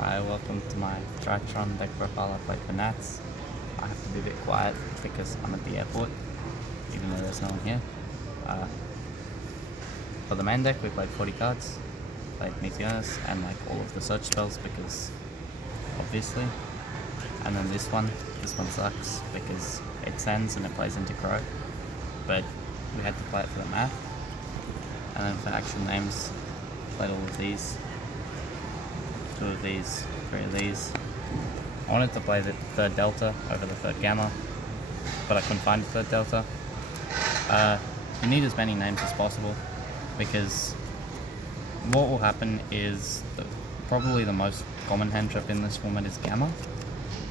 Hi, welcome to my drytron deck profile I played for Nats. I have to be a bit quiet because I'm at the airport, even though there's no one here. For the main deck we played 40 cards, played Meteorus and like all of the search spells because obviously. And then this one sucks because it sends and it plays into Crow, but we had to play it for the math. And then for action names, played all of these. 2 of these, 3 of these. I wanted to play the third delta over the third gamma, but I couldn't find the third delta. You need as many names as possible because what will happen is probably the most common hand trap in this format is gamma,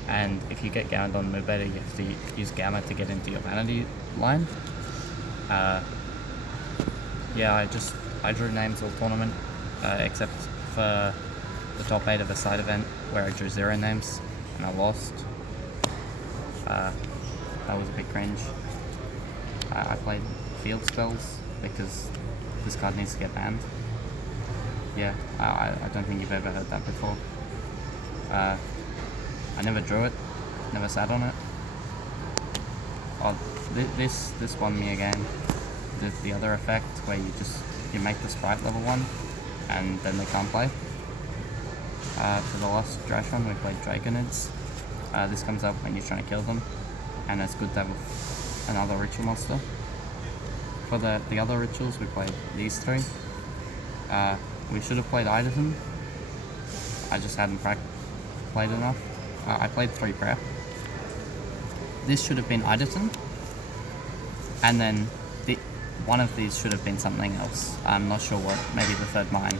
and if you get gammed on move beta, you have to use gamma to get into your vanity line. Yeah, I drew names all tournament except for the top 8 of the side event where I drew 0 names and I lost. That was a bit cringe. I played field spells because this card needs to get banned. Yeah, I don't think you've ever heard that before. I never drew it, never sat on it. Oh, this won me a game. The other effect where you make the sprite level 1 and then they can't play. For the last drytron we played Draconids. This comes up when you're trying to kill them, and it's good to have another ritual monster. For the other rituals we played these 3. We should have played Idaten. I just hadn't played enough. I played 3 prep. This should have been Idaten, and then one of these should have been something else. I'm not sure what, maybe the third mine.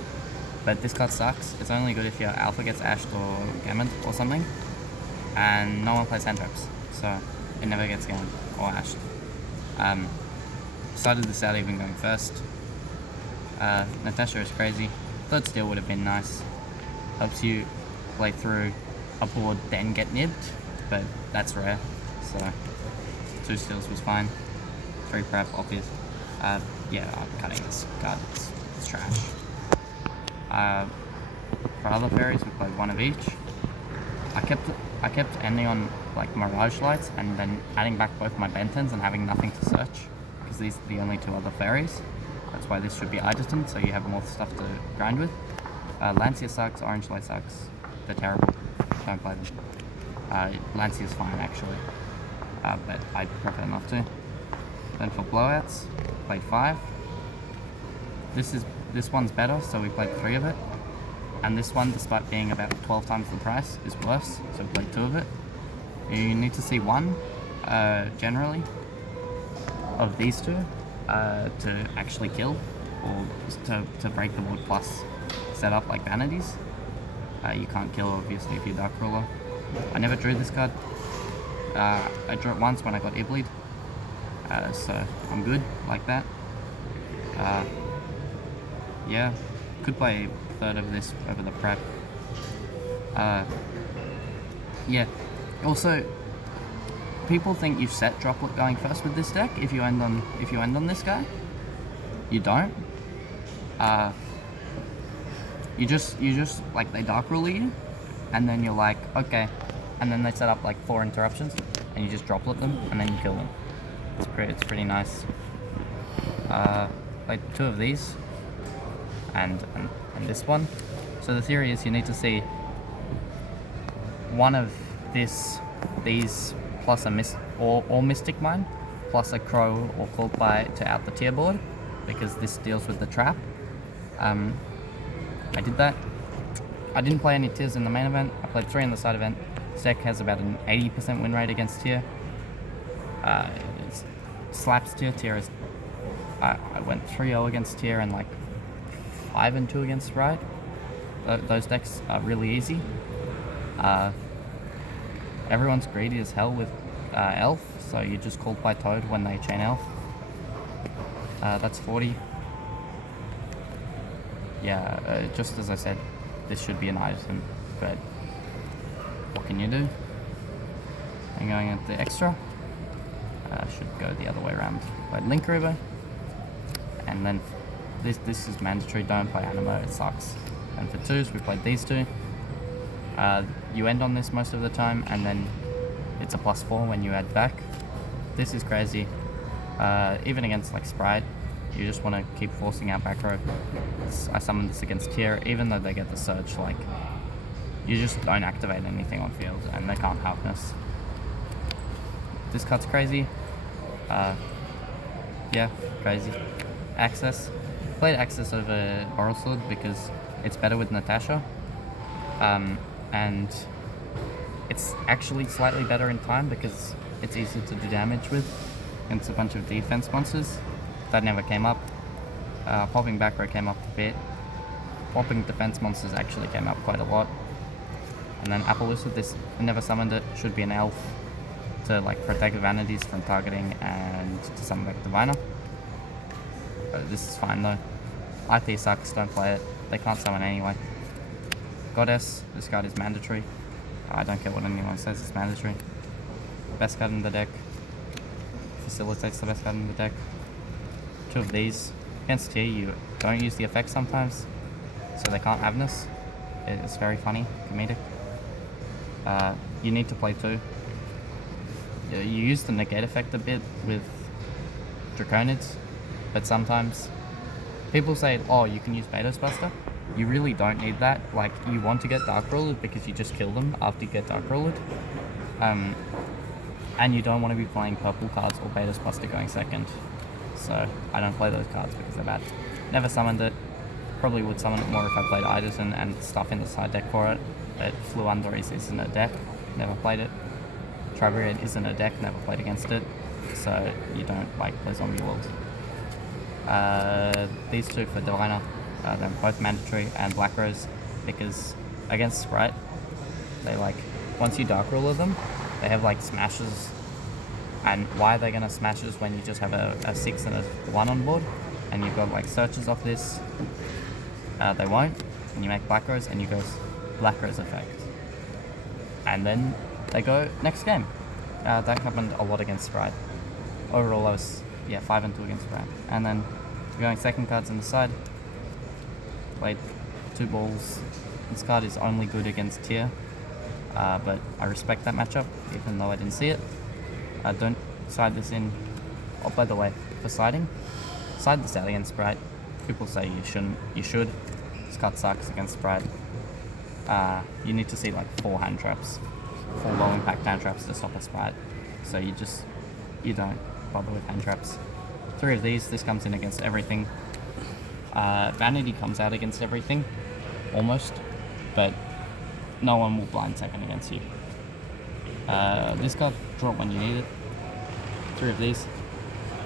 But this card sucks. It's only good if your alpha gets ashed or gammed or something, and no one plays hand traps, so it never gets gammed or ashed. Started this out even going first. Natasha is crazy. Third steal would have been nice. Helps you play through a board then get nibbed, but that's rare, so 2 steals was fine. 3 prep, obvious. Yeah, I'm cutting this card. It's trash. For other fairies we played 1 of each. I kept ending on like Mirage Lights and then adding back both my Bentons and having nothing to search because these are the only 2 other fairies. That's why this should be Idaten, so you have more stuff to grind with. Lancia sucks, Orange Light sucks. They're terrible. Don't play them. Lancia's fine actually, but I'd prefer not to. Then for blowouts, played 5. This one's better, so we played 3 of it. And this one, despite being about 12 times the price, is worse, so we played 2 of it. You need to see 1, generally, of these 2 to actually kill, or to break the board plus set up like vanities. You can't kill, obviously, if you're Dark Ruler. I never drew this card. I drew it once when I got Ibleed, so I'm good like that. Yeah, could play 1/3 of this over the prep. Yeah, also people think you've set Droplet going first with this deck if you end on this guy. You don't. You just like they Dark Ruler you, and then you're like, okay, and then they set up like 4 interruptions and you just Droplet them and then you kill them. It's pretty nice. Played 2 of these and this one. So the theory is you need to see 1 of these plus a or Mystic Mine plus a Crow or Called By to out the tier board because this deals with the trap. I did that. I didn't play any tiers in the main event. I played 3 in the side event. This deck has about an 80% win rate against tier. It slaps tier. Tier is I went 3-0 against tier and like 5-2 against right. Those decks are really easy. Everyone's greedy as hell with Elf, so you just Called By Toad when they chain Elf. That's 40. Yeah, just as I said, this should be an Idaten, but what can you do? I'm going at the extra. Should go the other way around. Played Link River, and then this is mandatory. Don't play Animo, it sucks. And for 2s, we played these 2. You end on this most of the time, and then it's a +4 when you add back. This is crazy. Even against like Sprite, you just want to keep forcing out back row. I summon this against Tier, even though they get the Search, like, you just don't activate anything on field, and they can't Harkness. This card's crazy. Yeah, crazy. Access. Played Access over Oral Sword because it's better with Natasha. And it's actually slightly better in time because it's easier to do damage with against a bunch of defense monsters. That never came up. Popping back row came up a bit. Popping defense monsters actually came up quite a lot. And then Appaloosa, this I never summoned it, should be an elf to like protect vanities from targeting and to summon back Diviner. This is fine though. IP sucks, don't play it. They can't summon anyway. Goddess, this card is mandatory. I don't care what anyone says, it's mandatory. Best card in the deck. Facilitates the best card in the deck. 2 of these. Against Tier, you don't use the effect sometimes, so they can't Avnus. It's very funny, comedic. You need to play 2. You use the negate effect a bit with Draconids, but sometimes people say, oh, you can use Betos Buster. You really don't need that. Like, you want to get Dark Rulered because you just kill them after you get Dark Rulered. And you don't want to be playing purple cards or Betos Buster going second. So I don't play those cards because they're bad. Never summoned it. Probably would summon it more if I played Iderson and stuff in the side deck for it. But Fluundoris isn't a deck. Never played it. Tribarian isn't a deck. Never played against it. So you don't like play Zombie World. These 2 for Diviner. They're both mandatory, and Black Rose because against Sprite, they like, once you Dark Ruler them, they have like smashes. And why are they going to smashes when you just have a 6 and a 1 on board? And you've got like searches off this. They won't. And you make Black Rose and you go Black Rose effect. And then they go next game. That happened a lot against Sprite. Overall I was 5-2 against Sprite. And then going second cards on the side. Played 2 balls. This card is only good against Tier. But I respect that matchup, even though I didn't see it. Don't side this in. Oh, by the way, for siding, side this out against Sprite. People say you shouldn't. You should. This card sucks against Sprite. You need to see like 4 hand traps, 4 low impact hand traps to stop a Sprite. So you don't bother with hand traps. 3 of these. This comes in against everything. Vanity comes out against everything, almost, but no one will blind second against you. This card, draw it when you need it. 3 of these.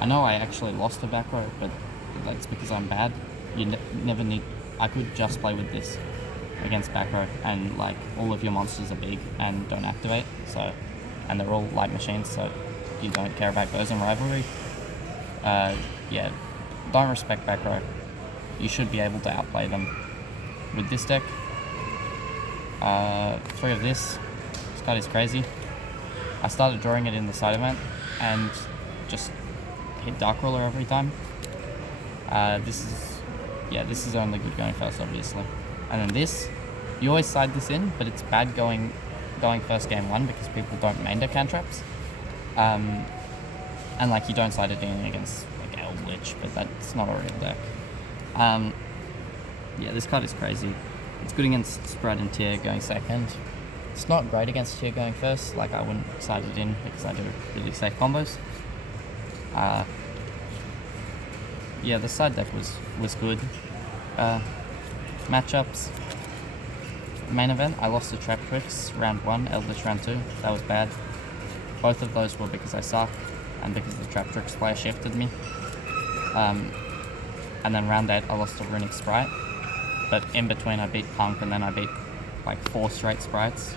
I know I actually lost a back row, but that's because I'm bad. You never need. I could just play with this against back row, and like all of your monsters are big and don't activate. So, and they're all light machines, so you don't care about those in rivalry. Don't respect back row. You should be able to outplay them with this deck. 3 of this. This card is crazy. I started drawing it in the side event and just hit Dark Ruler every time. This is only good going first, obviously. And then this, you always side this in, but it's bad going first game 1 because people don't main deck hand traps. And like you don't side it in against like Elwitch, but that's not a real deck. This card is crazy. It's good against Sprite and Tier going second. It's not great against Tier going first, like I wouldn't side it in because I do really safe combos. The side deck was good. Matchups. Main event, I lost to Trap Tricks round 1, Eldritch round 2. That was bad. Both of those were because I suck and because the Trap Tricks player shifted me. And then round 8 I lost to Runic Sprite. But in between I beat Punk and then I beat like 4 straight Sprites.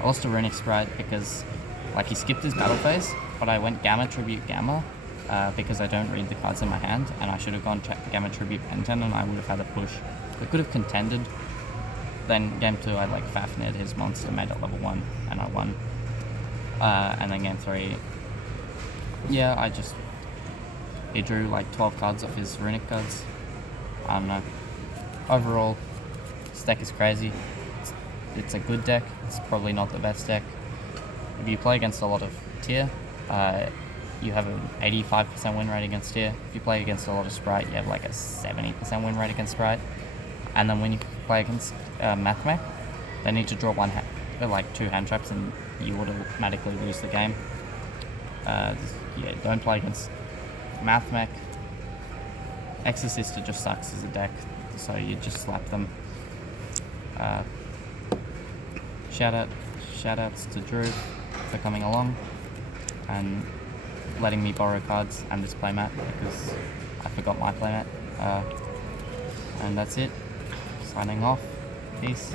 I lost to Runic Sprite because like he skipped his battle phase, but I went Gamma Tribute Gamma because I don't read the cards in my hand, and I should have gone Gamma Tribute Penten and I would have had a push. We could have contended. Then game 2 I like Fafnir'd his monster, made it level 1 and I won. And then game 3, he drew like 12 cards off his Runic cards. I don't know. Overall, this deck is crazy. it's a good deck. It's probably not the best deck. If you play against a lot of tier, you have an 85% win rate against tier. If you play against a lot of sprite, you have like a 70% win rate against sprite. And then when you play against Mathmech, they need to draw two hand traps, and you automatically lose the game. Don't play against Mathmech. Exorcister just sucks as a deck, so you just slap them. Shoutouts to Drew for coming along and letting me borrow cards and this playmat because I forgot my playmat. And that's it. Signing off. Peace.